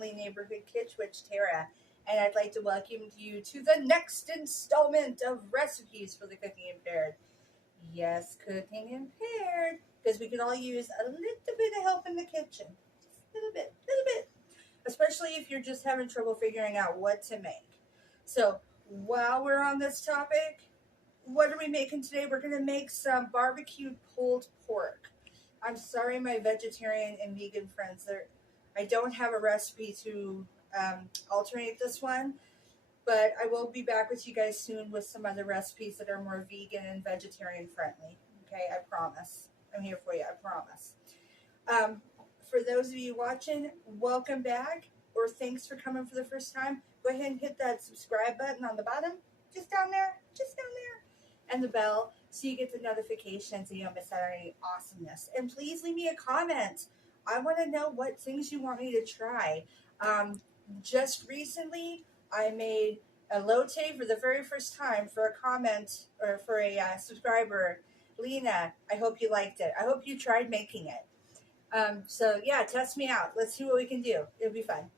friendly neighborhood kid witch, Tara, and I'd like to welcome you to the next installment of recipes for the Cooking Impaired. Yes, Cooking Impaired, because we could all use a little bit of help in the kitchen, just a little bit, especially if you're just having trouble figuring out what to make. So while we're on this topic, what are we making today? We're going to make some barbecued pulled pork. I'm sorry, my vegetarian and vegan friends. I don't have a recipe to alternate this one, but I will be back with you guys soon with some other recipes that are more vegan and vegetarian friendly. Okay, I promise. I'm here for you, I promise. For those of you watching, welcome back, or thanks for coming for the first time. Go ahead and hit that subscribe button on the bottom, just down there, and the bell, so you get the notifications and you don't miss out on any awesomeness. And please leave me a comment. I want to know what things you want me to try. Just recently, I made a elote for the very first time for a comment, or for a subscriber. Lena, I hope you liked it. I hope you tried making it. So yeah, test me out. Let's see what we can do. It'll be fun.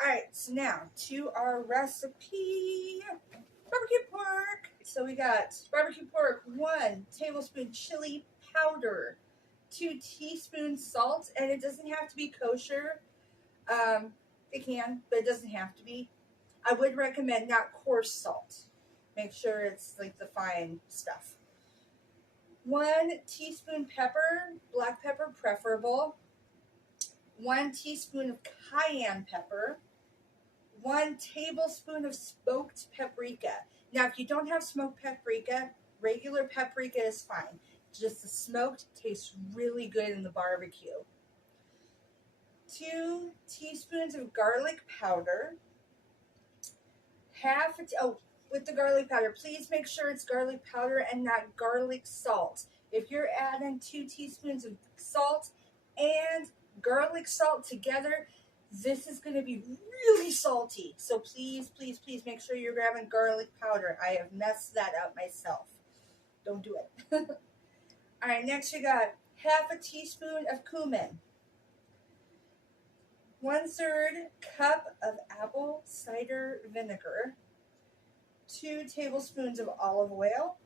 All right, so now to our recipe. Barbecue pork. So we got barbecue pork, 1 tablespoon chili powder, 2 teaspoons salt, and it doesn't have to be kosher. It can, but it doesn't have to be. I would recommend not coarse salt. Make sure it's like the fine stuff. 1 teaspoon pepper, black pepper preferable. 1 teaspoon of cayenne pepper. 1 tablespoon of smoked paprika. Now, if you don't have smoked paprika, regular paprika is fine. Just the smoked tastes really good in the barbecue. 2 teaspoons of garlic powder. With the garlic powder, please make sure it's garlic powder and not garlic salt. If you're adding 2 teaspoons of salt and garlic salt together, this is going to be really salty. So please, please, please make sure you're grabbing garlic powder. I have messed that up myself. Don't do it. All right, next we got half a teaspoon of cumin. 1/3 cup of apple cider vinegar. 2 tablespoons of olive oil.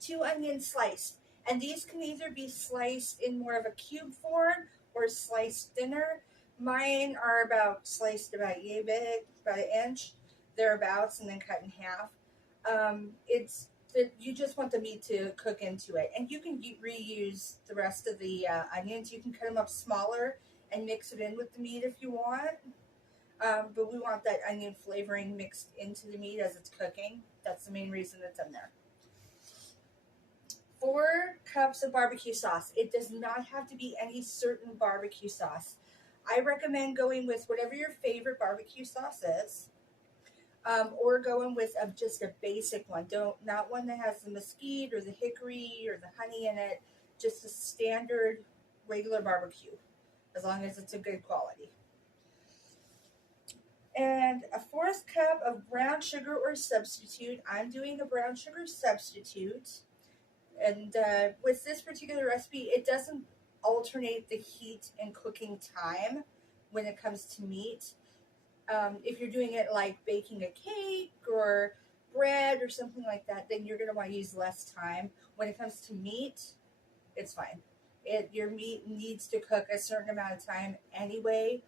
2 onions sliced. And these can either be sliced in more of a cube form or sliced thinner. Mine are sliced about yay big, about 1 inch, thereabouts, and then cut in half. You just want the meat to cook into it. And you can reuse the rest of the onions. You can cut them up smaller and mix it in with the meat if you want. But we want that onion flavoring mixed into the meat as it's cooking. That's the main reason it's in there. 4 cups of barbecue sauce. It does not have to be any certain barbecue sauce. I recommend going with whatever your favorite barbecue sauce is, or going with just a basic one. Not one that has the mesquite or the hickory or the honey in it. Just a standard regular barbecue, as long as it's a good quality. And a 1/4 cup of brown sugar or substitute. I'm doing a brown sugar substitute. And with this particular recipe, it doesn't alternate the heat and cooking time when it comes to meat. If you're doing it like baking a cake or bread or something like that, then you're going to want to use less time. When it comes to meat, it's fine. Your meat needs to cook a certain amount of time anyway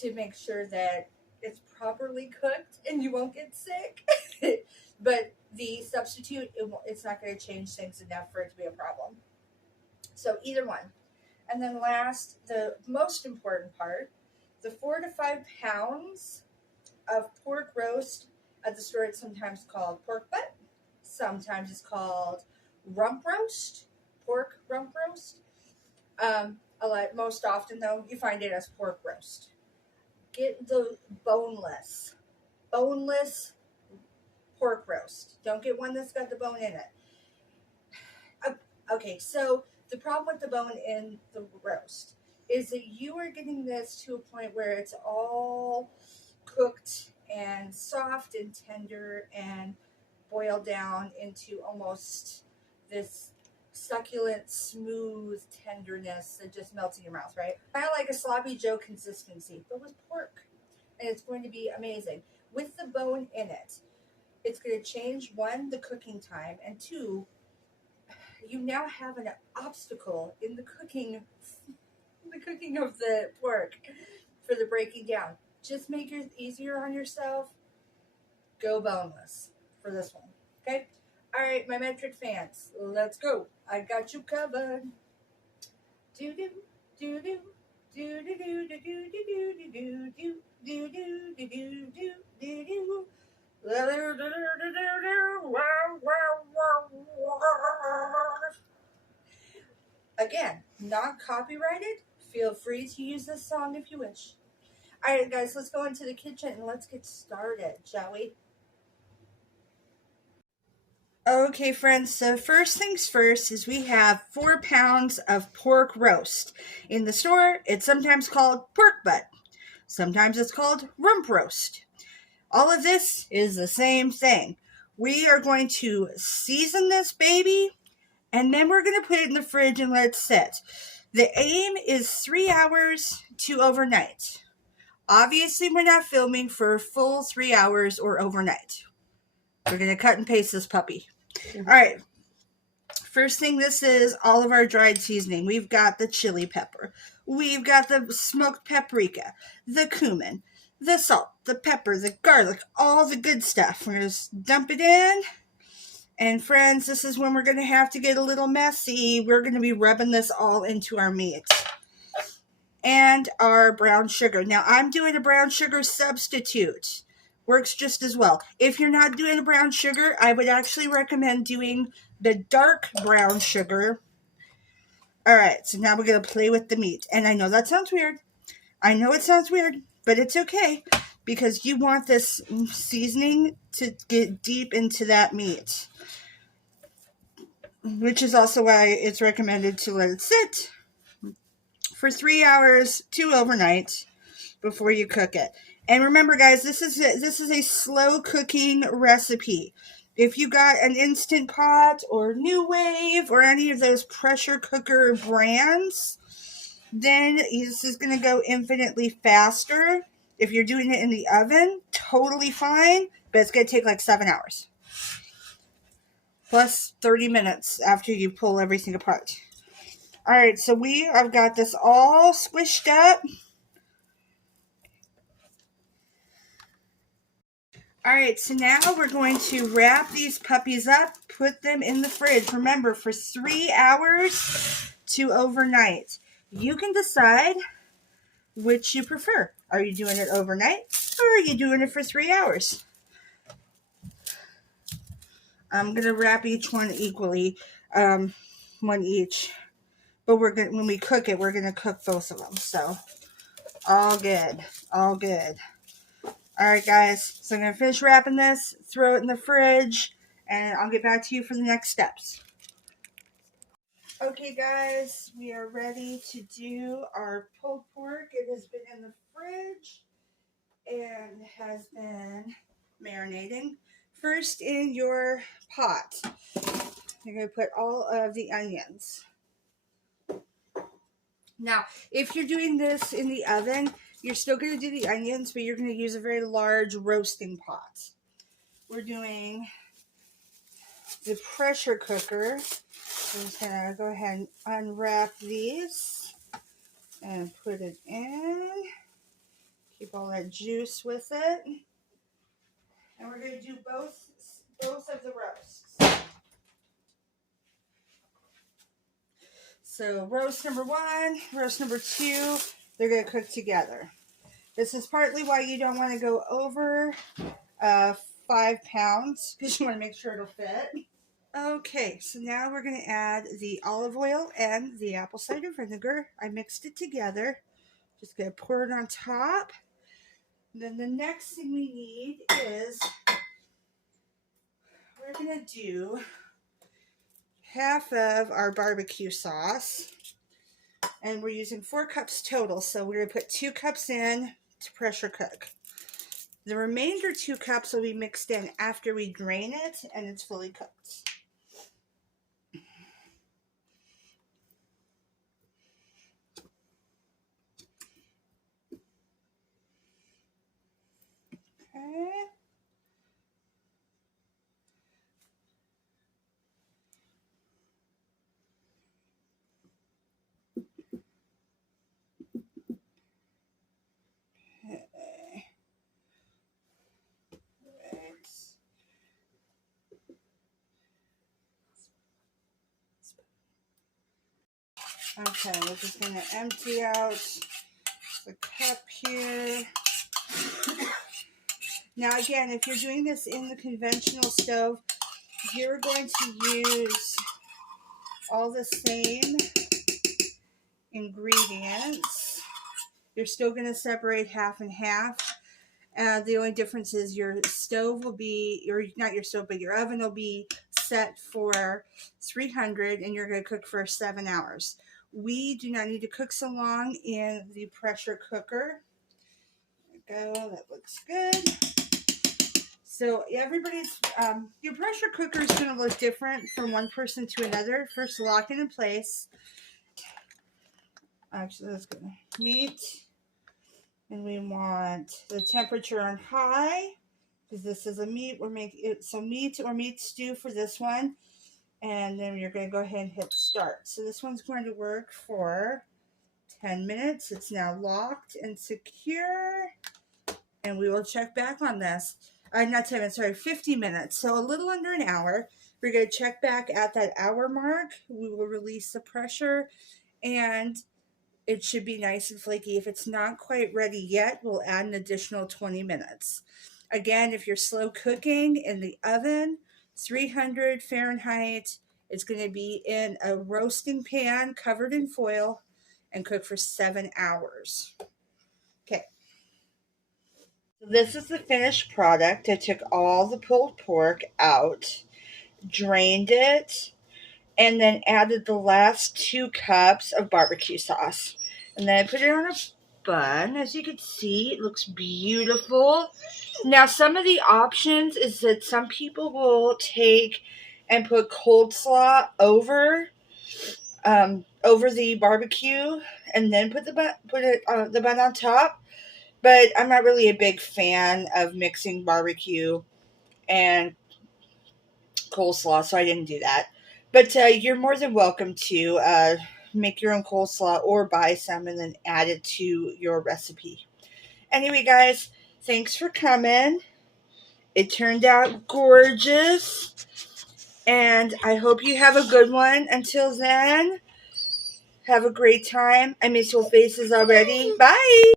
to make sure that it's properly cooked and you won't get sick. But the substitute, it's not going to change things enough for it to be a problem. So either one. And then last, the most important part, the 4 to 5 pounds of pork roast. At the store, it's sometimes called pork butt. Sometimes it's called rump roast, pork rump roast. Most often, though, you find it as pork roast. Get the boneless pork roast. Don't get one that's got the bone in it. Okay, so the problem with the bone in the roast is that you are getting this to a point where it's all cooked and soft and tender and boiled down into almost this succulent, smooth tenderness that just melts in your mouth, right? Kind of like a sloppy Joe consistency, but with pork. And it's going to be amazing. With the bone in it, it's going to change, one, the cooking time, and two, you now have an obstacle in the cooking of the pork for the breaking down. Just make it easier on yourself. Go boneless for this one. Okay? All right, my metric fans, let's go. I got you covered. Do do do do do do do do do do do do do do do do do do. Again, not copyrighted. Feel free to use this song if you wish. All right, guys, let's go into the kitchen and let's get started, shall we? Okay, friends, so first things first is we have 4 pounds of pork roast. In the store, it's sometimes called pork butt. Sometimes it's called rump roast. All of this is the same thing. We are going to season this baby, and then we're going to put it in the fridge and let it sit. The aim is 3 hours to overnight. Obviously, we're not filming for a full 3 hours or overnight. We're going to cut and paste this puppy. All right. First thing, this is all of our dried seasoning. We've got the chili pepper. We've got the smoked paprika, the cumin, the salt, the pepper, the garlic, all the good stuff. We're going to just dump it in. And friends, this is when we're going to have to get a little messy. We're going to be rubbing this all into our meat. And our brown sugar. Now, I'm doing a brown sugar substitute. Works just as well. If you're not doing a brown sugar, I would actually recommend doing the dark brown sugar. All right, so now we're going to play with the meat. And I know that sounds weird. I know it sounds weird, but it's okay because you want this seasoning to get deep into that meat, which is also why it's recommended to let it sit for 3 hours to overnight before you cook it. And remember, guys, this is a slow cooking recipe. If you got an Instant Pot or New Wave or any of those pressure cooker brands, then this is going to go infinitely faster. If you're doing it in the oven, totally fine, but it's going to take like 7 hours. Plus 30 minutes after you pull everything apart. All right, so I've got this all squished up. All right, so now we're going to wrap these puppies up, put them in the fridge. Remember, for 3 hours to overnight. You can decide which you prefer. Are you doing it overnight or are you doing it for 3 hours? I'm going to wrap each one equally, one each. But when we cook it, we're going to cook both of them. So, all good, all good. All right, guys, so I'm going to finish wrapping this, throw it in the fridge, and I'll get back to you for the next steps. Okay, guys, we are ready to do our pulled pork. It has been in the fridge and has been marinating. First, in your pot, you're going to put all of the onions. Now, if you're doing this in the oven, you're still going to do the onions, but you're going to use a very large roasting pot. We're doing the pressure cooker. I'm just going to go ahead and unwrap these and put it in. Keep all that juice with it. And we're going to do both of the roasts. So roast number 1, roast number 2, they're going to cook together. This is partly why you don't want to go over 5 pounds, because you want to make sure it'll fit. Okay, so now we're going to add the olive oil and the apple cider vinegar. I mixed it together. Just going to pour it on top. Then the next thing we need is we're going to do half of our barbecue sauce. And we're using 4 cups total, so we're going to put 2 cups in to pressure cook. The remainder 2 cups will be mixed in after we drain it and it's fully cooked. Okay, we're just going to empty out the cup here. Now again, if you're doing this in the conventional stove, you're going to use all the same ingredients. You're still going to separate half and half. The only difference is your stove will be, or not your stove, but your oven will be set for 300 and you're going to cook for 7 hours. We do not need to cook so long in the pressure cooker. There we go, that looks good. So everybody's, your pressure cooker is going to look different from one person to another. First, lock it in place. Actually, let's go meat. And we want the temperature on high, because this is a meat. We're making it so meat or meat stew for this one. And then you're going to go ahead and hit start. So this one's going to work for 10 minutes. It's now locked and secure. And we will check back on this. Not 10 minutes, sorry, 50 minutes. So a little under an hour. We're going to check back at that hour mark. We will release the pressure and it should be nice and flaky. If it's not quite ready yet, we'll add an additional 20 minutes. Again, if you're slow cooking in the oven, 300 Fahrenheit, it's going to be in a roasting pan covered in foil and cook for 7 hours. Okay. So this is the finished product. I took all the pulled pork out, drained it, and then added the last 2 cups of barbecue sauce. And then I put it on a bun. As you can see, it looks beautiful. Now, some of the options is that some people will take and put coleslaw over the barbecue and then put the bun on top. But I'm not really a big fan of mixing barbecue and coleslaw, so I didn't do that. But you're more than welcome to make your own coleslaw or buy some and then add it to your recipe. Anyway, guys, thanks for coming. It turned out gorgeous. And I hope you have a good one. Until then, have a great time. I miss your faces already. Bye.